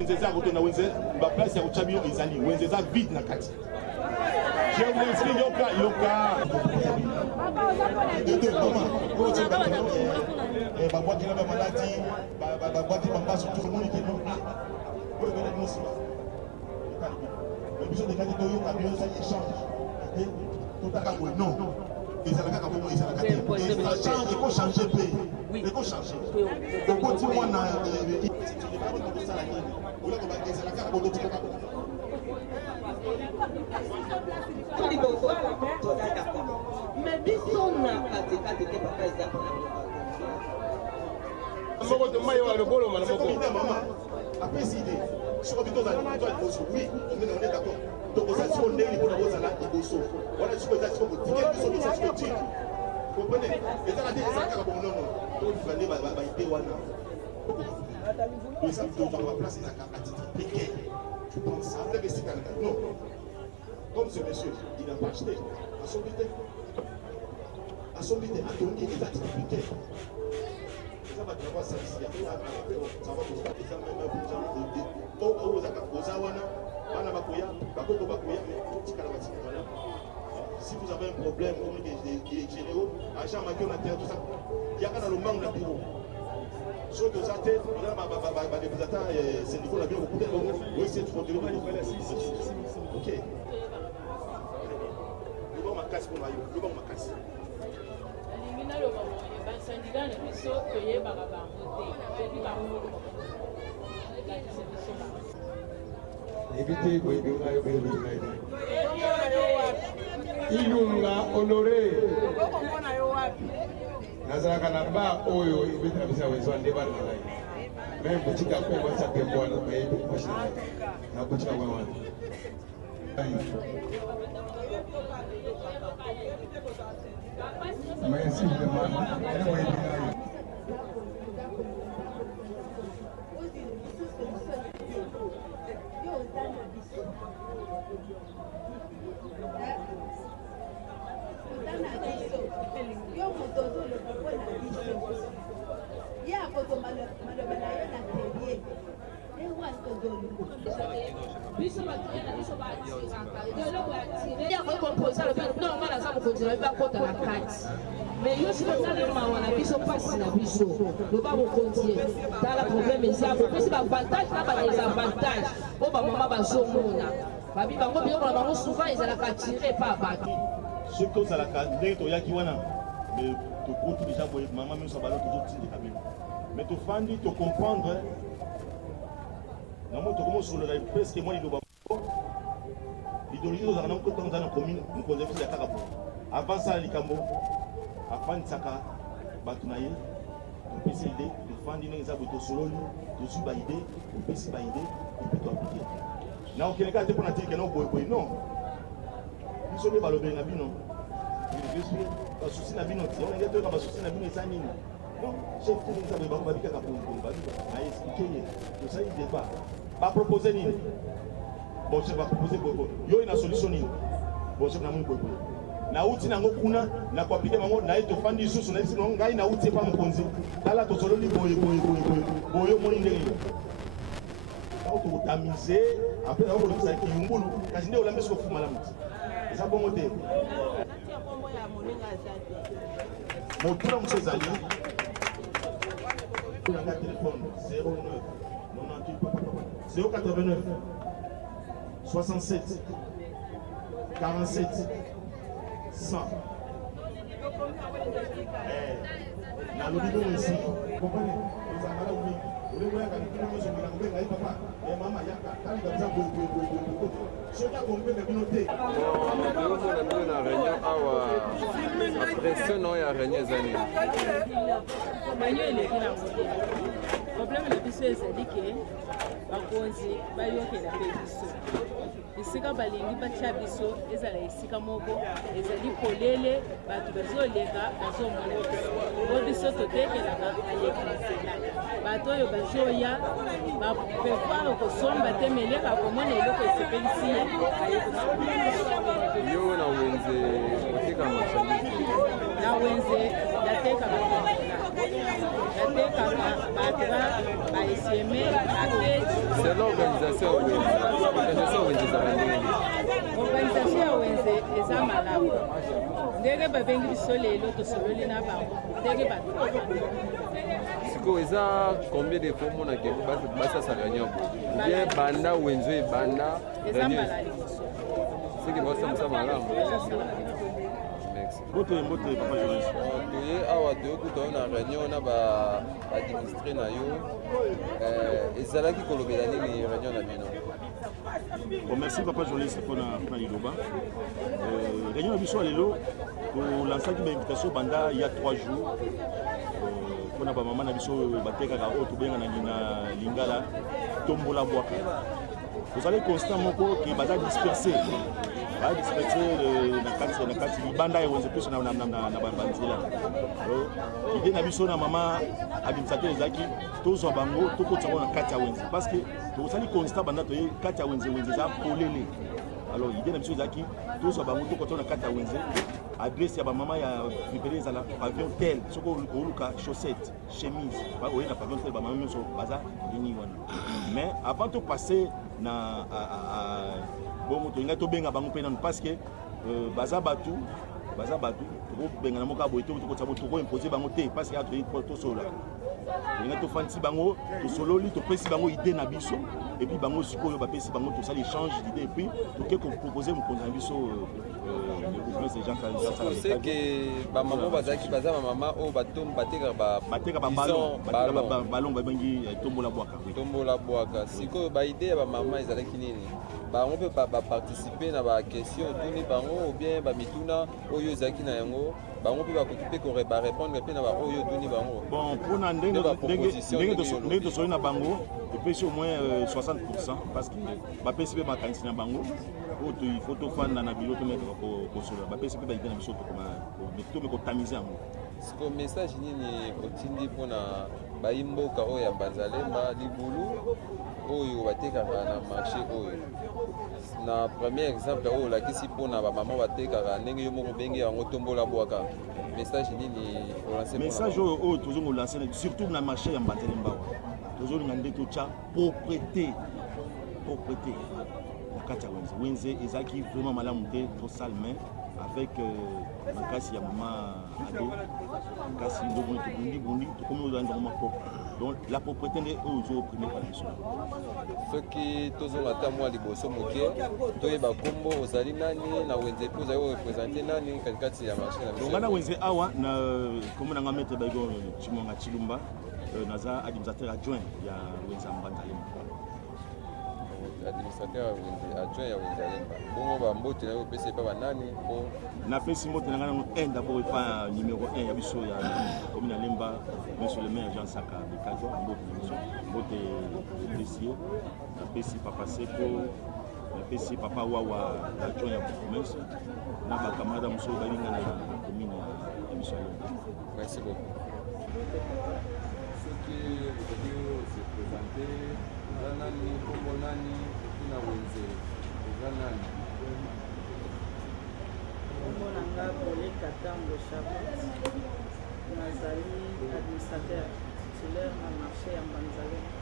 Wenzeza kutona wenze ba place ya kuchabio izali wenzeza vide na kati. Je vous inscris yoka. Ba boîte la maladie, ba boîte ba passe tout le monde qui non. Le besoin de candidat yoka bien ça échange. Tout à fait non. Et ça la ka bon ça la ka. Il faut changer pays. Il faut changer. Au quotidien na mais biso na katika tete papa eza pona moko de mayo wa lebolo mala moko mama apesi ide soko bito za toi boso oui on est d'accord donc ça si on est pour bosa là boso voilà soko ça soko ticket biso ça soko ticket comprenez et ça la dit ça ka bon non on va aller ba ide wana ça on va placer ça à titre piqué tu penses ça avec ces candidat non comme ce monsieur il n'a pas acheté à son bité à ton il a piqué ça va devoir ça ici ça va vous faire ça même pour si vous avez un problème comme les généraux agent maquillé on a terre tout ça il y a quand le manque de bureau sur que ça tête on a des représentants syndicaux là bien beaucoup de gens oui c'est trop de OK le bon ma casse pour maillot le bon ma casse syndicat na biso toyebaka bango te toyebi bango éviter koyebinga yo koyebinga yo ilunga honore nazalaka na ba oyo ebetaka bisa wezo nde bana na ngai me botika ko wasa pe mwana bayebi kwashina na botika kwa wana merci vraiment mais yo si totalema wana biso mpasi na biso loba bokontie tala problème eza bopesi baavantage na badesavantage oyo bamama bazomona babi bango biloko na bango souvent ezalaka attire pa bato soki tozalaka ndenge toyaki wana tokuti déjà boye mama miso balo tozotindika bino mais tofandi tocomprendre nango tokomosolola presque mwa liloba l'idéologie tozalaka nango kotanza na commune mokonzi biso ya kaka po avant ça likambo afandisaka bato na ye topesi ide tofandi ndenge eza boye tosololi tozwi baide topesi baide epe toaplike na okeleka te mpona tilike na boyeboye non biso nde balobeli na bino basusi na bino ti onenge toyoka basusi na bino eza nini non chef te ndenge eza boye bango babikaka pongpong babika na explike ye tosali débat bapropose nini bon chef bapropose boyeboye yo na solution nini bon chef namoni boyeboye nauti nango kuna na koaplike bango na ye tofandi lisusu na yebisi bango ngai nauti epa mokonzi tala tosololi boye omoni ndenge totamize apres na kolokisa kiyungulu kasi nde olambi soki ofuma malamu ti eza bongo te motuna mosu ezali nanga telefone 09 67 47 100 nalobi bongo esi kompane ezangala umi olekoyaka likino nyonso ngela kobenga ye papa mama yaka talika biza boye soki akompene bino te nakomona bino na réunion awa pression oyo ya réunion eza nini réunion eleki nango te problème na biso ezali ke bakonzi bayokela mpe biso esika balingi batya biso ezala esika moko ezali polele bato bazoleka bazomona po biso totekelaka ayeglize bato oyo bazoya baprepare kosomba te meleka komona eloko esepelisi ye yo na wenze oteka marchandise na wenze yatekaka yatekaka batra baesieme bapeti l'organisation ya wenze ezaka ndenge nini? organisation ya wenze eza malamu ndenge babengi biso lelo tosololi na bango ndenge bato sikoyo eza combien de fois omonake basasa réunion bien banda wenze ebanda eza mbala liboso soki basamisa malamu? Mbote papa journaliste. toye awa toyokuta oyo na réunion na baadministre na yo ezalaki kolobela nini réunion na bino? Bon, merci papa journaliste pour la liloba. Réunion de biso lelo pour lancer une invitation banda il y a 3 jours. Pour na ba maman na biso bateka ka o to benga na lingala tombola boaka. Vous allez constamment que baza disperser. Ba disperser na kati banda yenze plus na banzela. Idée na biso na mama administrateur ezaki tozwa bango tokotsa na kati ya wenze parce que tozali constat banda to kati ya wenze za polele. Alors idée na biso ezaki tozwa bango tokotsa na kati ya wenze adresse ya ba mama ya préféré za la pavillon tel soko oluka chaussette chemise ba oye na pavillon tel ba mama so baza lini wana. Mais avant de passer na bon to ngato benga bango pe na parce que baza batu to benga na moka boito to ko to imposer bango te parce que a to sola ngato fanti bango to sololi to pesi bango idée na biso et puis bango sikoyo ba pesi bango to ça l'échange d'idées et puis to ke proposer mon konza biso le gouvernement ces gens ça c'est que ba maman bazaki baza ba maman o batom bateka ba ballon ba bengi tombola boaka sikoyo ba idée ba maman ezalaki nini? Bango peut pas participer na ba question tuni bango ou bien ba mituna oyo ezaki na yango bango peut ba couper ko répondre pe na ba oyo tuni bango. Bon pour na ndenge to so na bango et puis au moins 60% parce que ba PCB ba kanisi na bango o to il faut to fanda na bilo to mettre ko solo ba PCB ba idena biso to ko tamiser yango. Siko message nini otindi pona bayimboka oyo ya Banzalemba libulu oyo batekaka na marché oyo na premier exemple oyo olakisi mpona bamama batekaka ndenge yo moko bengi yango tombola bwaka message nini olanse? Message oyo tozongo lancer surtout na marché ya Banzalemba tozolinga nde totya propreté na kati ya wenze ezalaki vraiment malamu te trop sale mais avec makasi ya mama ado kasi ndobo bundi tokomi ozala ndongoma propre donc la propreté nde oyo ozoprime par biso soki tozonga ata mwa liboso moke toyeba kombo ozali nani na wenze mpe ozali orepresente nani katikati ya marché na biso? Nga na wenze awa na kombo nanga maître Baigo Chimonga Chilumba naza administrateur adjoint ya wenze ya Banzalemba. Administrateur adjoint ya Banzalemba bongo bambote na yo opesi epa banani po napesi mbote na nga nango 1 d'abord epa numéro 1 ya biso ya commune ya Lemba monsieur le maire Jean Saka Bikadwa mbote na biso mbote précieux napesi papa Seko napesi papa Wawa adjoint ya province na bakamada mosusu balinga na commune ya biso ya Lemba. Merci beaucoup. Soki se présenter nani kombo nani na wenze eza nani? Kombo nanga Boleka Tambo Charlotte nazali administrateur titulaire na marché ya Banzalemba.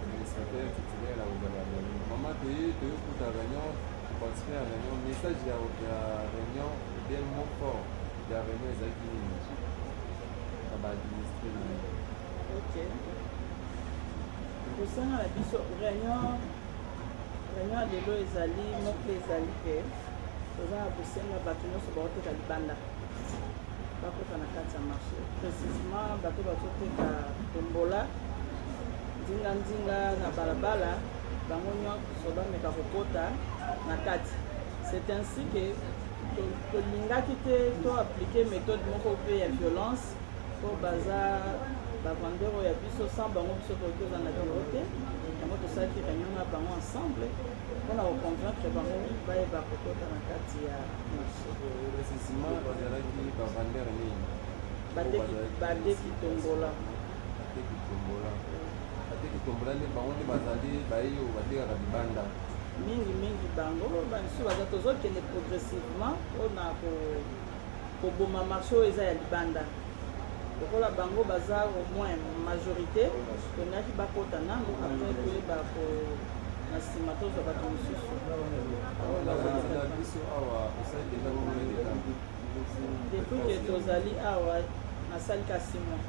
Administrateur titulaire ya Banzalemba. Mama toyokuta réunion participer à réunion message ya réunion bien mot fort ya réunion ezalaki nini na baadministre na yo? Ok kosanga na biso réunion lelo ezali moko ezali ke toza na kosenga bato nyonso baoteka libanda bakota na kati ya marché précisement bato bazoteka tombola ndinga na balabala bango nyonso bameka kokota na kati. C'est ainsi que tolingaki te to appliquer méthode moko pe ya violence po baza bavandeur oyo ya biso sans bango biso tokoki oza na biro te yango tosalaki réunion na bango ensemble mpona koconvaincre bango bayeba kokota na kati ya marché. Précisément bazalaki bavandeur nini? Badeki tombola. Badeki tombola nde bango nde bazali baye oyo batekaka libanda mingi bango bamisu baza tozokende progressivement mpona koboma marché oyo eza ya libanda. lokola bango baza au moins majorité tongaki bakota nango après toyeba na nsima tozwa bato mosusu depuis ke tozali awa nasali ka 6 mois.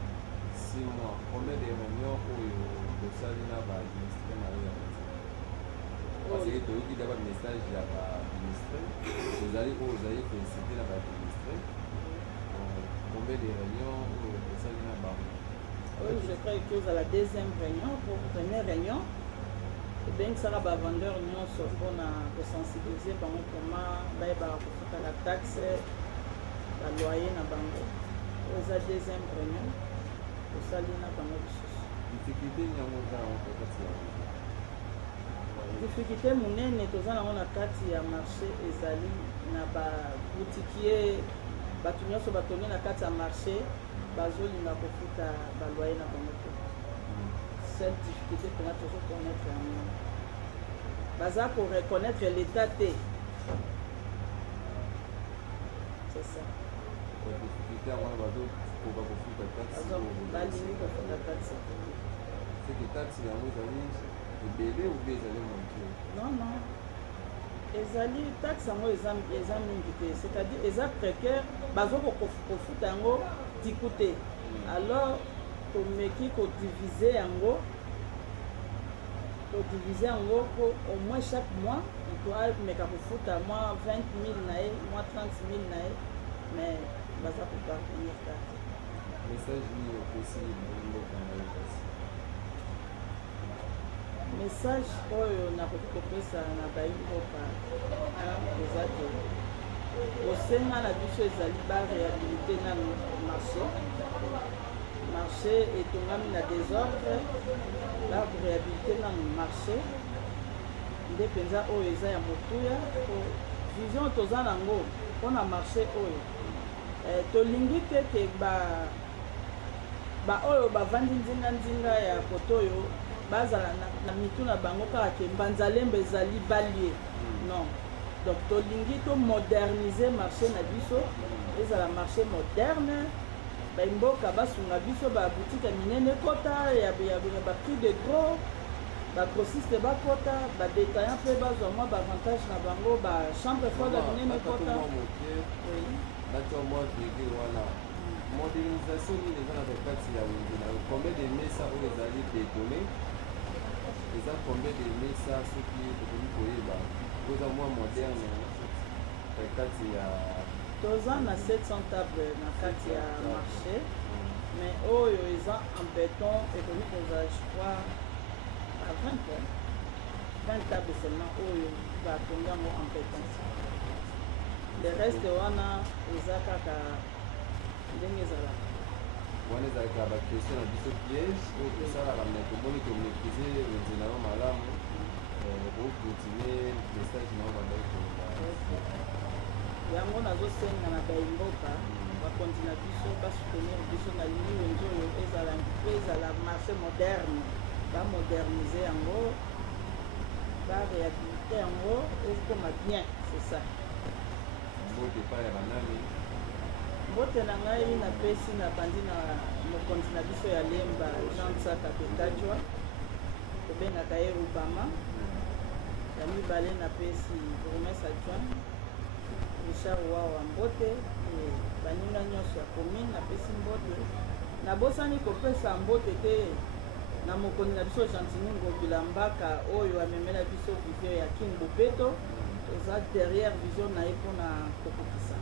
6 mois. Combien de réunions oyo tosali na baadministre na yo ya parce que toyoki da bamessage ya baadministre tozali oyo ozali koincite na baadministre combien de réunions oyo tosali na bango oyo je crois que ozala deuxième réunion pour première réunion ebengisaka bavendeur nyonso mpona kosensibilize bango koma bayebaka kofutaka taxe baloyer na bango oyo eza deuxième réunion tosali na bango lisusu difficulté yango eza yango kati ya difficulté monene toza nango na kati ya marché ezali na baboutiquier bato nyonso batongi na kati ya marché bazolinga kofuta baloyer na bango te cette difficulté mpona tozokonaître yango baza koreconnaître l'état te c'est ça difficulté yango wana bazokoka kofuta taxe balingi kofuta taxe seke taxe yango ezali ebele obe ezali moke non ezali taxe yango eza mingi te c'est-à-dire eza précaire bazokofuta yango tiku te alors tomeki kodivise yango po au moins chaque mois toameka kofuta mwa 20 000 na ye mwa 30 000 na ye mais baza koparvenir kaka message nini opesi mboka na yo kasi message oyo nakoki kopesa na bayimboka eza te kosenga na biso ezali baréhabilité na marché etongami na désordre baréhabilité na marché nde mpenza oyo eza ya motuya vision toza nango mpona marché oyo tolingi teke oyo bavandi ndinga ya koto oyo bazala na mitu na bango kaka ke mbanzalembe ezali balie non donc tolingi tomodernize marché na biso ezala marché moderne baimboka basunga biso baboutique ya minene kota ya baprix de gros bagrossiste bakota badétaillant mpe bazwa mwa baavantage na bango bachambre fort ya minene kota wana modernisation nini eza na bakati ya wengi na combien de mesa oyo ezali détonné eza combien de mesa soki tokoki koyeba oza mwa moderne kati ya toza na 700 table na kati ya marché mais oyo eza en béton ekoki kozala je crois à 20 table seulement oyo batongi yango en béton le reste wana eza kaka ndenge ezalaka wana ezalaka baquestion na biso piège oyo tosalaka me tomoni komaîtrise wenze na yo malamu okontinue message na yo bandaki koloba yango nazosenga na baimboka bakonzi na biso basoutenir biso na lini wenze oyo ezala marché moderne bamodernize yango baréhabilité yango ekoma bien c'est ça mbote epai ya banani mbote na ngai napesi na bandi na mokonzi na biso ya lemba jean nsaka pekajwa tobengaka ye rubama ya mibale napesi promesse adjoint richard wawa mbote baninga nyonso ya commune napesi mbote nabosani kopesa mbote te na mokonzi na biso gentini ngobila mbaka oyo amemela biso vision ya king bopeto toza derrière vision na ye mpona kokokisa